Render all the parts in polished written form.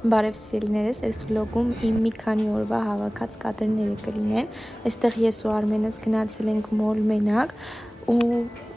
Բարև սիրելիներս, այս վլոգում իմ մի քանի օրվա հավաքած կադրները կլինեն։ Այստեղ ես ու Արմենս գնացել ենք մոլ մենակ ու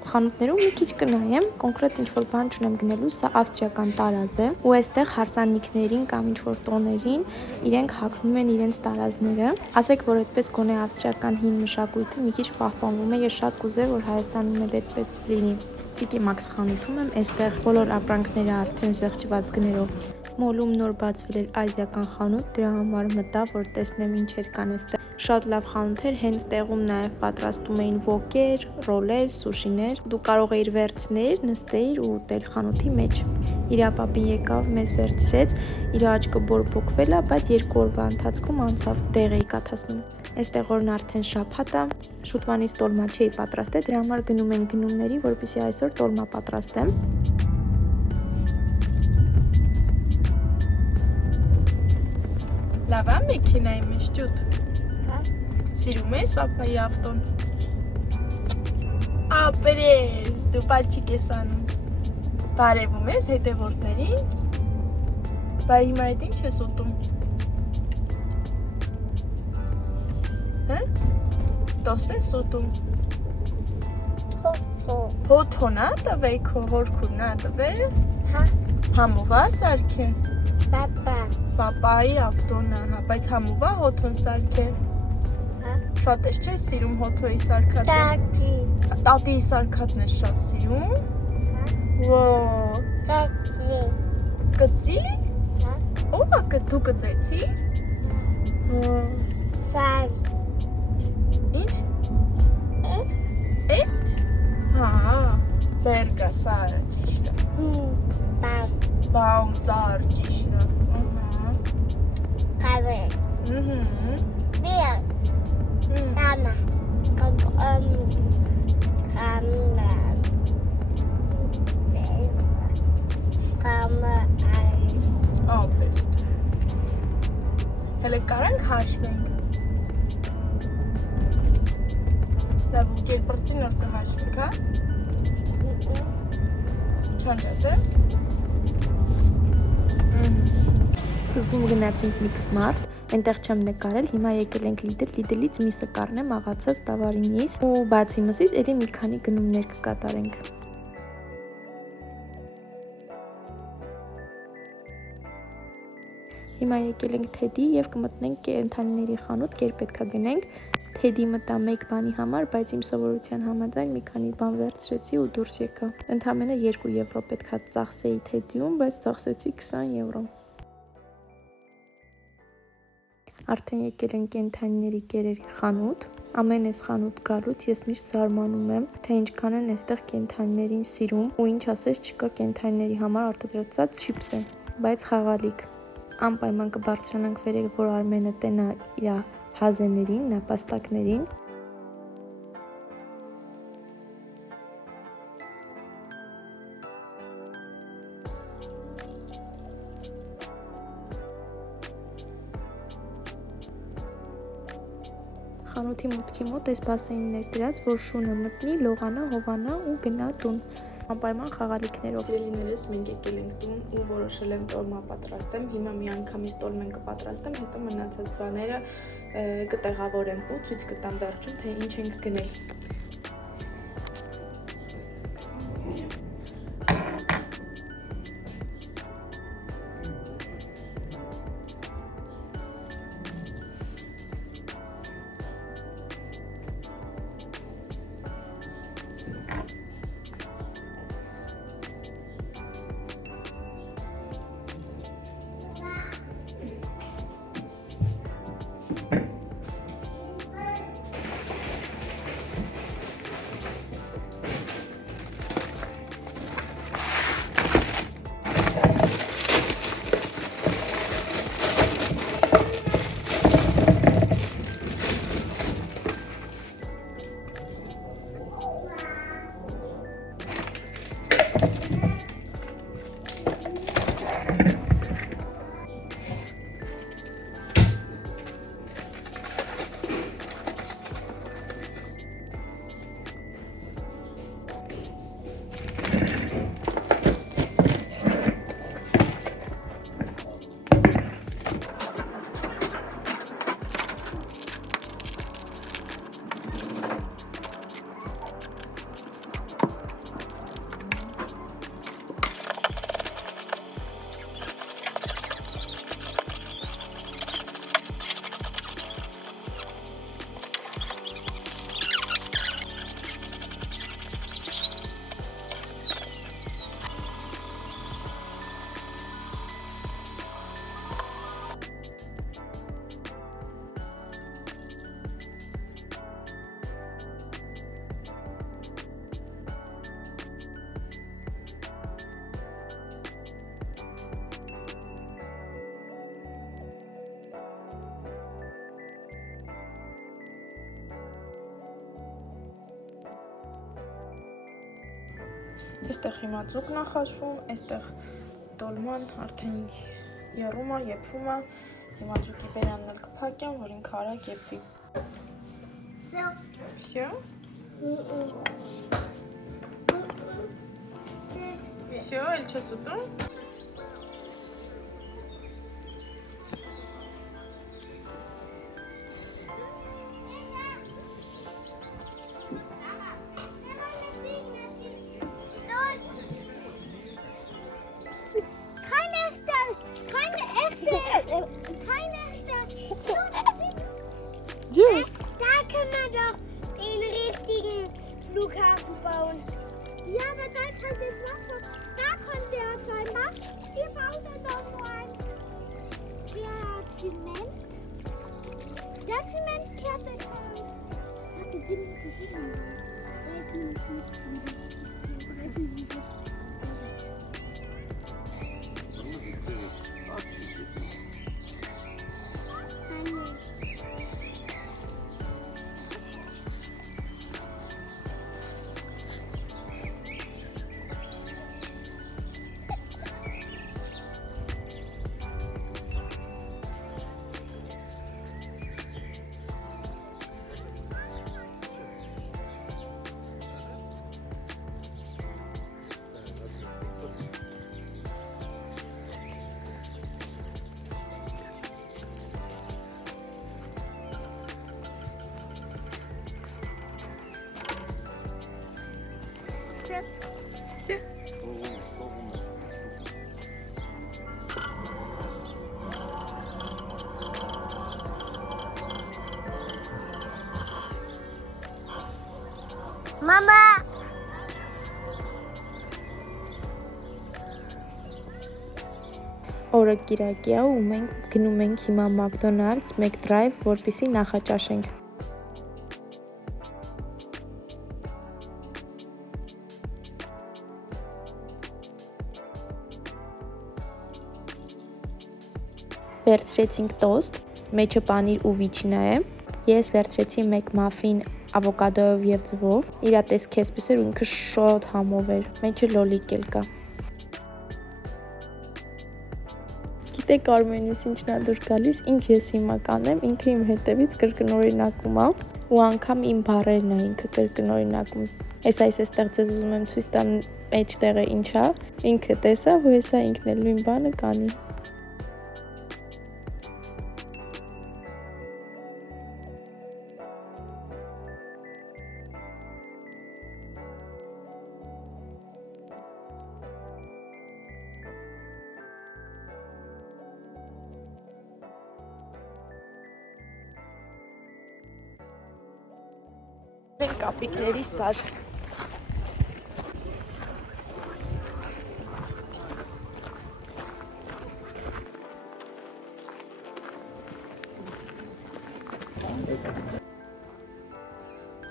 խանութներում մի քիչ կնայեմ, կոնկրետ ինչ-որ բան չունեմ գնելու, սա ավստրիական տարազ է ու այստեղ հարսանիքներին կամ ինչ-որ տոներին իրենք հագնում են իրենց տարազները։ Ասեք, որ այդպես գոնե ավստրիական հին մշակույթը մի քիչ պահպանվում է, ես շատ կուզեի, որ Հայաստանում էլ այդպես լինի։ Տիկի Մաքս խանութում եմ, այստեղ բոլոր ապրանքները արդեն զեղչված գներով։ Մոլում նոր բացվել էր ազիական խանութ, դրա համար մտա, որ տեսնեմ ինչեր կան այստեղ։ Շատ լավ խանութ էր, հենց տեղում նաև պատրաստում էին վոկեր, ռոլեր, սուշիներ։ Դու կարող էիր վերցնել, նստեիր ու ուտել խանութի մեջ։ Իր պապին եկավ, մեզ վերցրեց, իր աչքը բորբոքվել է, բայց 2 օրվա ընթացքում անցավ, տեղ էի կաթացնում։ Այստեղ օրն արդեն շաբաթ է, շուտվանից տոլմա չէի պատրաստել, դրա համար գնում են գնումների, որպեսզի այսօր տոլմա պատրաստեմ։ Լավ է մեքենայի մեջ ջուտ։ Հա։ Սիրում ես պապայի ավտոն։ Ապրես, դու պալչիկ ես անում։ Բարևում ես հետևորդներին։ Բա հիմա այդ ինչ ես ուտում։ Հա։ Տոստ ես ուտում։ Հոթոն է տվել քո հորքուրն է տվել։ Հա։ Համով է սարքել։ Պապայի ավտոնը, հա, բայց համով է հոթոն սարքել։ Հա։ Շատ ես չես սիրում հոթոյի սարքածը։ Տատիի սարքածն ես շատ սիրում։ Հա։ Կծի։ Կծի։ Հա։ Ո՞վ է դու կծեցի։ Սար։ Ինչ։ Էդ։ Հա, բերգա սարը ճիշտ է։ Բաում ծար ճիշտ է։ Mama, Hele կարանք հաշվենք։ Լավ, ու կերպրծին որ կհաշվենք, հա։ Չանջատ է։ Սկզբում գնացինք Mixmart, այնտեղ չեմ նկարել, հիմա եկել ենք Lidl-ից միսը կառնեմ, աղացած տավարի միս, ու բացի մսից էլի մի քանի գնումներ կկատարենք։ Հիմա եկել ենք Թեդի եւ կմտնենք կենդանիների խանութ, կեր պետքա գնենք։ Թեդի մտա մեկ բանի համար, բայց իմ սովորության համաձայն մի քանի բան վերցրեցի ու դուրս եկա։ Ընդամենը 2 եվրո պետքա ծախսեի Թեդիում, բայց ծախսեցի 20 եվրո։ Արդեն եկել են կենդանիների կերերի խանութ։ Ամեն այս խանութ գալուց ես միշտ զարմանում եմ, թե ինչքան են այստեղ կենդանիներին սիրում ու ինչ ասես չկա կենդանիների համար արտադրած չիփս է, բայց խաղալիք։ Անպայման կբարձրանանք վերև, որ Արմենը տենա իր հազեներին, նապաստակներին։ Խանութի մուտքի մոտ այս բասեիններ դրած, որ շունը մտնի, լողանա, հովանա ու գնա տուն։ Անպայման խաղալիքներով։ Սիրելիներս, մենք եկել ենք տուն ու որոշել եմ տոլմա պատրաստեմ։ Հիմա մի անգամից տոլմեն կպատրաստեմ, հետո մնացած բաները կտեղավորեմ ու ցույց կտամ վերջում, թե ինչ ենք գնել։ Այստեղ հիմա ձուկն է խաշվում, այստեղ տոլման արդեն եռում է, եփվում է։ Հիմա ձուկի բերանն էլ կփակեմ, որ ինքը արագ եփվի։ Всё? Всё, էլ չես ուտում։ Da kann man doch den richtigen Flughafen bauen. Ja, aber da ist halt das Wasser. Da könnte er sein. Was? Wir bauen doch nur ein. Der Zement. Der Zement kehrt jetzt an. Warte, den muss ich hin. Mama! Օրը կիրակի է ու մենք գնում ենք հիմա McDonald's, McDrive, որպեսզի նախաճաշենք։ Վերցրեցինք տոստ, մեջը պանիր ու վիչնա է։ Ես վերցրեցի մեկ մաֆին ավոկադոյով եւ ձվով։ Իրա տեսքի էսպես էր ու ինքը շոտ համով էր։ Մեջը լոլիկ էլ կա։ Գիտեք Արմենիս ինչն է դուր գալիս, ինչ ես հիմա կանեմ, ինքը իմ հետևից կրկնօրինակում է ու անգամ իմ բառերն է ինքը կրկնօրինակում։ Այս այստեղ ձեզ ուզում եմ ցույց տամ մեջտեղը ինչ է, ինքը տեսա, ու հեսա ինքն էլ նույն բանը կանի։ Կապիկների սար։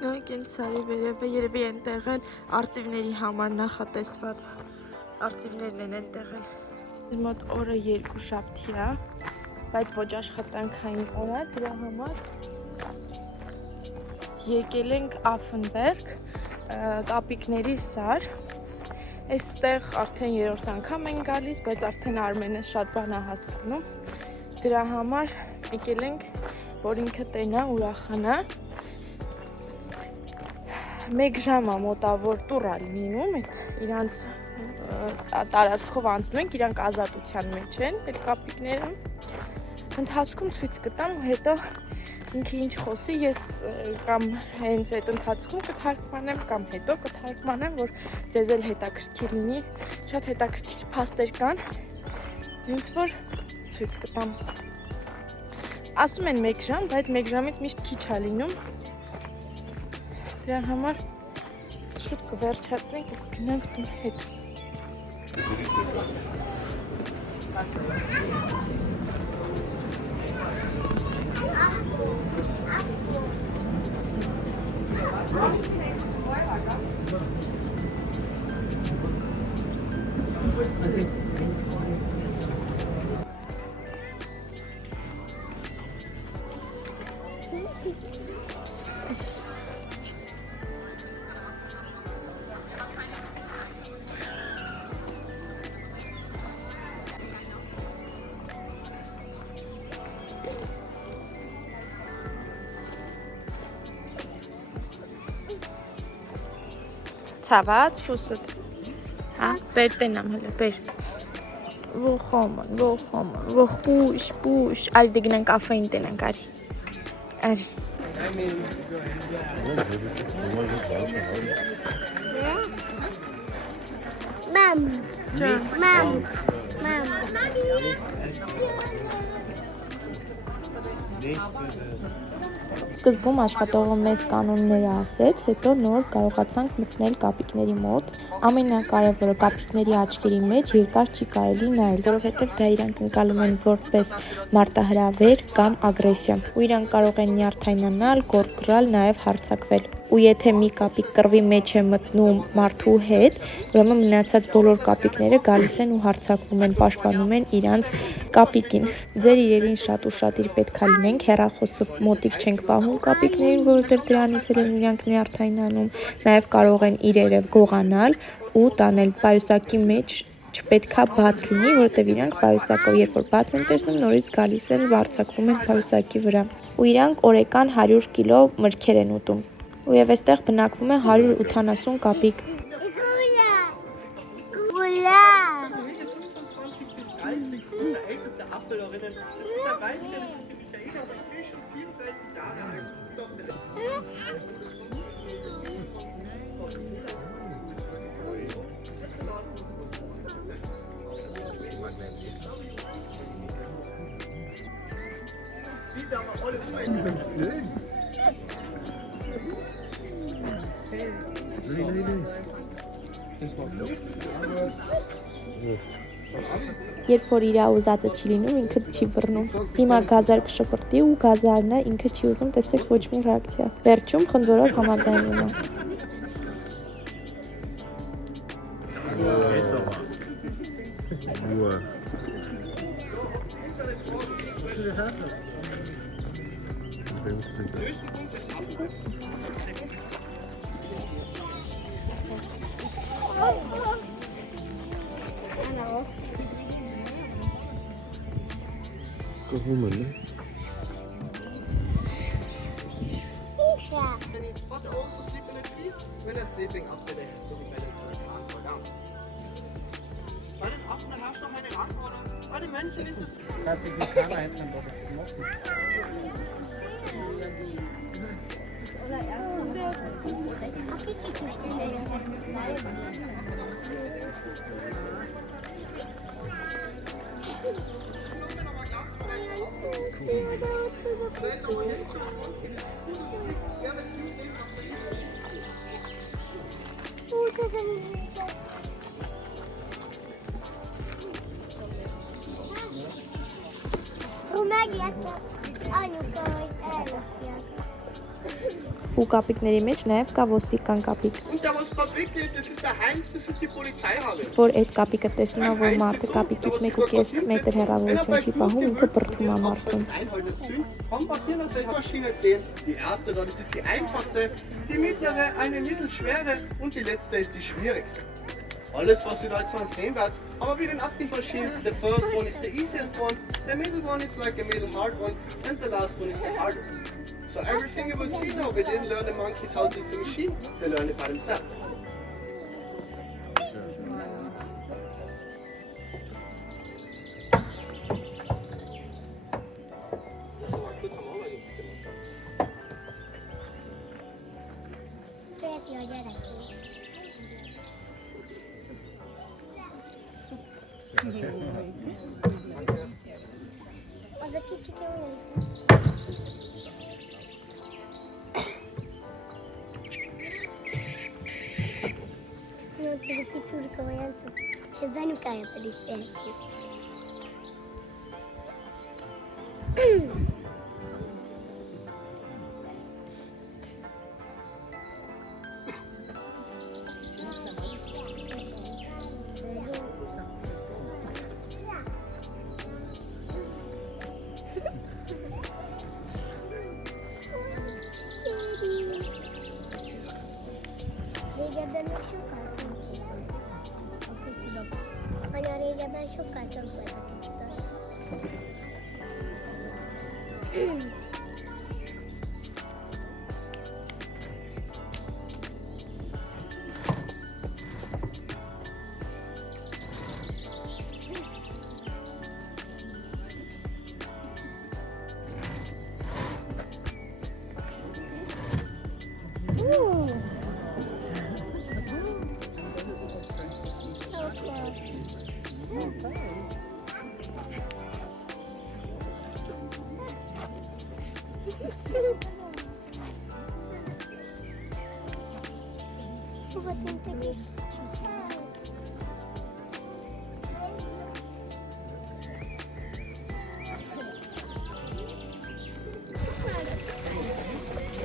Նայեք են սարի վերևը, երևի ենտեղ էլ արծիվների համար նախատեսված արծիվներն են ենտեղ էլ։ Մեր մոտ օրը 2 շաբթի է, բայց ոչ աշխատանքային օր է, դրա համար եկել ենք Affenberg, կապիկների սար, այստեղ արդեն 3-րդ անգամ ենք գալիս, բայց արդեն Արմենը շատ բան է հասկանում, դրա համար եկել ենք, որ ինքը տենա, ուրախանա, 1 ժամ է մոտավոր տուր է լինում, իրանց տարածքով անցնում ենք, իրանք ազատության մեջ են, այդ կապիկները, ընթացքում ցույց կտամ, հետո ինքը ինչ խոսի, ես կամ հենց այդ ընթացքում կթարգմանեմ, կամ հետո կթարգմանեմ, որ ձեզ էլ հետաքրքիր լինի, շատ հետաքրքիր փաստեր կան, հենց որ ցույց կտամ։ Ասում են 1 ժամ, բայց 1 ժամից միշտ քիչ է լինում, դրա համար շուտ կվերջացնենք ու կգնանք տուն հետ։ ցաված ֆուսդ։ Հա, բեր տենամ հələ, բեր։ Ոխ, պուշ, այլ դգնան կաֆեին տենանք, արի։ Mam. Սկզբում աշխատողը մեծ կանոնները ասեց, հետո նոր կարողացանք մտնել կապիկների մոտ։ Ամենակարևորը կապիկների աչքերի մեջ երկար չի կարելի նայել, որովհետև դա իրանք ընկալում են որպես մարտահրավեր կամ ագրեսիա, ու իրանք կարող են նյարդայնանալ, գոռգռալ, նաև հարձակվել։ Ու եթե մի կապիկ կռվի մեջ է մտնում մարդու հետ, ուրեմն մնացած բոլոր կապիկները գալիս են ու հարձակվում են, պաշտպանում են իրանց կապիկին։ Ձեր իրերին շատ ուշադիր պետք է լինենք, հեռախոսը մոտիկ չենք պահում կապիկներին, որովհետև դրանից էլ են իրանք նյարդայնանում, նաև կարող են իրերը գողանալ ու տանել պայուսակի մեջ չպետքա բաց լինի, որովհետև իրանք պայուսակով երբ որ բաց են տեսնում, նորից գալիս են ու հարձակվում են պայուսակի վրա։ Ու իրանք օրեկան 100 կիլո մրգեր են ուտում։ Ու եւ այստեղ բնակվում է 180 կապիկ։ Երբ որ իր ուզածը չի լինում, ինքը չի բռնում։ Հիմա գազար կշպրտի ու գազարն է, ինքը չի ուզում տեսեք ոչ մի ռեակցիա։ Վերջում խնձորով համաձայնում է։ But they also sleep in the trees when they're sleeping up to there, so we balance so they can't fall down. Bei den Affen herrscht noch eine Rangordnung, bei den Männchen ist es... Hat sich die Kamera jetzt am Boden gemacht? Ու կապիկների մեջ նաև կա ոստիկան կապիկ։ Und der, was gerade weggeht, das ist der Heinz, das ist die Polizeihalle. Որ այդ կապիկը տեսնում է, որ մարդը կապիկից 1.5 մետր հեռավորություն չի պահում, ինքը բրդում է մարդուն։ Warum passieren solche Maschinen sehen? Die erste, das ist die einfachste, die mittlere, eine mittelschwere und die letzte ist die schwierigste. Alles, was ihr da jetzt sehen werdet, aber wie den Affen machines, the first one is the easiest one, the middle one is like a middle hard one, and the last one is the hardest. So everything you will see now, we didn't learn the monkeys how to use the machine, they learned it by themselves. Was aqui te Ще занюкає поліцейський. Ben çok karton koydum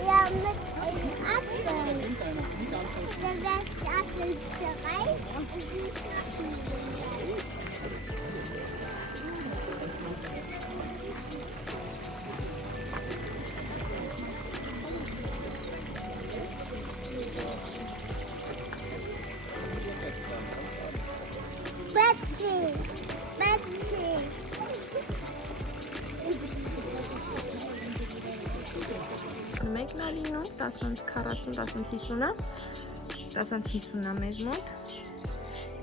Ja, mit einem Apfel. Dann lässt der Apfel zerreißt und die schnappen wir. Betsy! Betsy! Մեկն է լինում 10-40, 10-50-ը, 10-50-ը մեզ մոտ,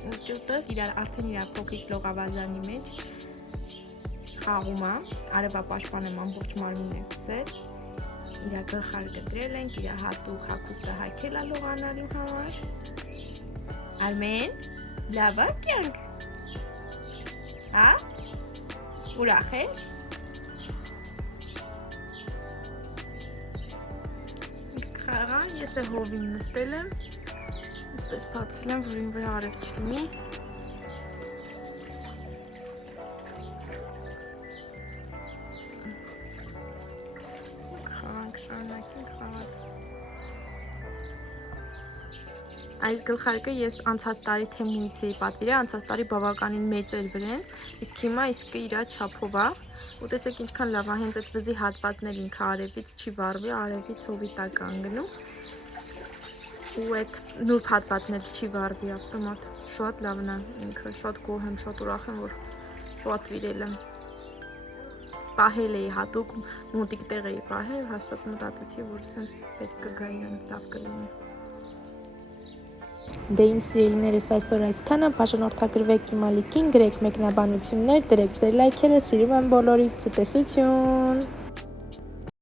ու ճուտս արդեն իրար փոքրիկ լողավազանի մեջ խաղում է, արևապաշտպան եմ ամբողջ մարմին է կսել, իրար գլխարկը դրել ենք, իրար հատուկ հագուստը հագել է լողանալու համար, Արմեն, լավ է կյանք, հա, ուրախ ես? Ես էլ հովին նստել եմ, այսպես բացել եմ, որ իմ վրա արև չլինի։ Խաղանք, շարունակենք խաղալ։ Այս գլխարկը ես անցած տարի Թեմուից էի պատվիրել, անցած տարի բավականին մեծ էր վրան, իսկ հիմա իսկը իրա չափով է, ու տեսեք ինչքան լավ է, հենց այդ վզի հատվածներ ինքը արևից չի վառվի, արևից հովի տակ անգնում, ու այդ նուրբ հատվածներ չի վառվի ավտոմատ, շատ լավն է ինքը, շատ գոհ եմ, շատ ուրախ եմ, որ պատվիրել եմ, պահել էի հատուկ, մոտիկ տեղ էի պահել, հաստատ մտածեցի, որ սենց պետք կգա իրան, լավ կլինի։ Դե ինչ սիրելիներս այսօր այսքանը, բաժանորդագրվեք իմ ալիքին, գրեք մեկնաբանություններ, դրեք ձեր լայքերը, սիրում եմ բոլորիդ, ցտեսություն։